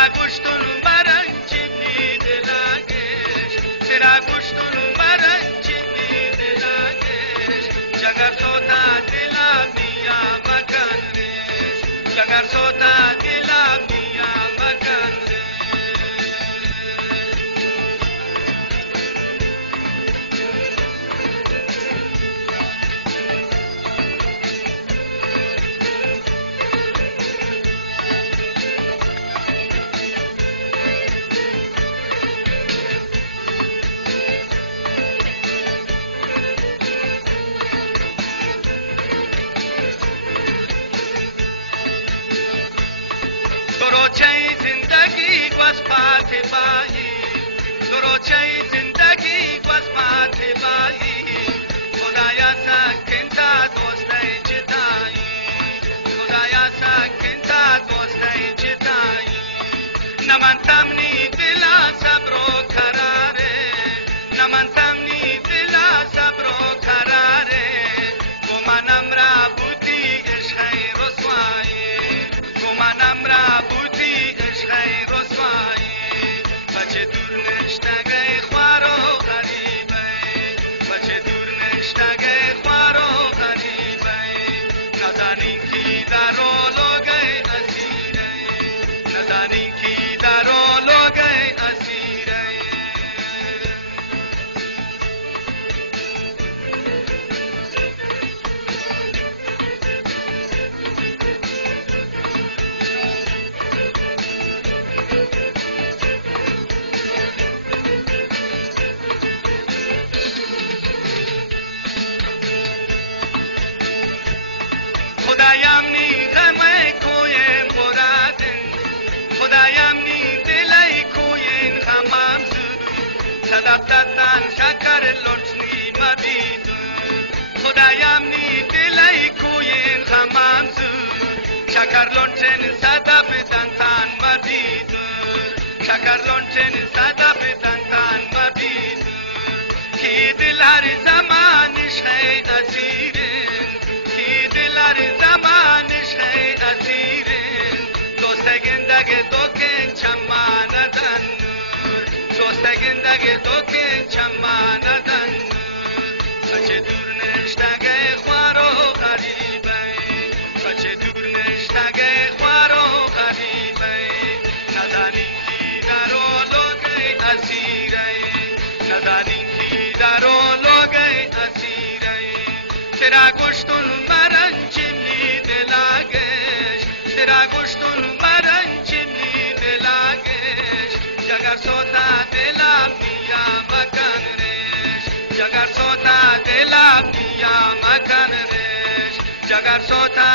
Será gosto no marante de lagues, será gosto no marante de lagues, jagar sota de la mia macanres, jagar sota de la mia macanres. जिंदगी वस्पाते बाई दुरोचे जिंदगी वस्पाते बाई खुदाया सा किंता दोस्ताई चिताई खुदाया सा किंता दोस्ताई चिताई नमन तमनी दिला सबरो करारे नमन तमनी दिला सबरो करारे गुमानमरा बुद्धि इश्क़ रसवाई गुमानमरा خیر رسوایی بچه دور نشتگه خوارو غریبه بچه دور نشتگه خوارو غریبه ندانی کی درو لوگه اسیره ندانی کی درو لوگه اسیره خدایم نی غمه کوین مرادن خدایم نی دلی کوین خمام زود صدقتن شکر لطنی مبید خدایم نی دلی کوین خمام زود شکر لطن صدقتن تن مبید شکر لطن صدقتن تن مبید کی دل هر زمانش ہے اسیرن دلار زمانش ہے اسیرن دوست گندگی تو که چماندن دوست گندگی تو که چماندن بچه دور نشتگه خوارو غریبه بچه دور نشتگه خوارو غریبه ندانی کی درو لوگه اسیره ندانی کی درو لوگه اسیره será gosto no marante de lagues será gosto no marante de lagues jagar sota de la mia macanres jagar sota de la mia macanres jagar sota